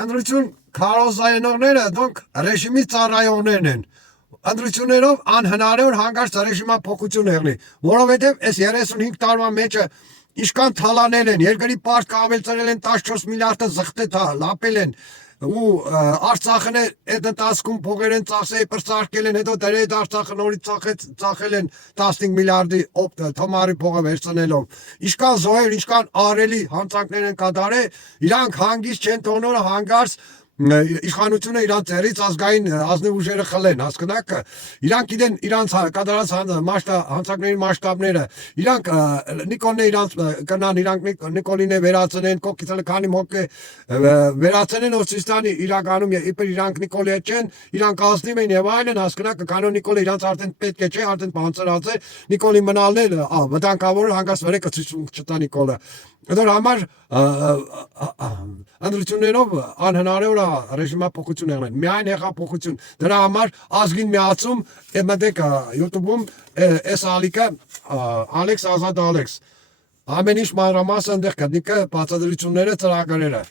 Ընդրություն քարոզայնողները դոնք ռեժիմի ծառայողներն են։ Ընդրություններով անհնարավոր հանկարծ ռեժիմա փոխություն եղնի, որովհետև այս 35 տարվա մեջը ինչքան թալանել են, երկրի պարտքը ավելցրել են 14 միլիարդը զղթել լապել են ու Արցախն է այդ ընթացքում փողեր են ծախսել, պրծարկել են, հետո դրեդ Արցախը նորից ծախել են 15 միլիարդի թոմարի փողը վերցնելով։ Ինչքան զոհեր, ինչքան արելի հանցանքներ են կատարել, իրանք հանգիստ չեն թողնորը հանգարց իշխանությունը իրանց ձեռից ազգային ազնիվ ուժերը խլեն, հասկնաք, իրանք գիտեն իրանց կատարած հանցանքների մասշտաբները, իրանք Նիկոլն է իրանց կնան, իրանք Նիկոլին է վերացնեն, կոկիսը քանի մոկ է վերացնեն, որ Սիստանի իրականում իբր իրանք Նիկոլի հետ չեն, իրանք ազնիվ են եւ այլն, հասկնաք, կանոն Նիկոլը իրանց արդեն պետք է չէ, արդեն բանցրած է, Նիկոլի մնալն է վտանգավոր հանգած վրեկը ցույց չտա Նիկոլը։ Դրա համար ընդրություններով անհնարավոր է ռեժիմա փոխություն եղնել, միայն հեղափոխություն։ Դրա համար ազգին միացում մտեք YouTube-ում այս ալիքը Ալեքս Ազատ Ալեքս ամեն ինչ մանրամասն այնտեղ կգտնի բացատրությունները ծրագրերը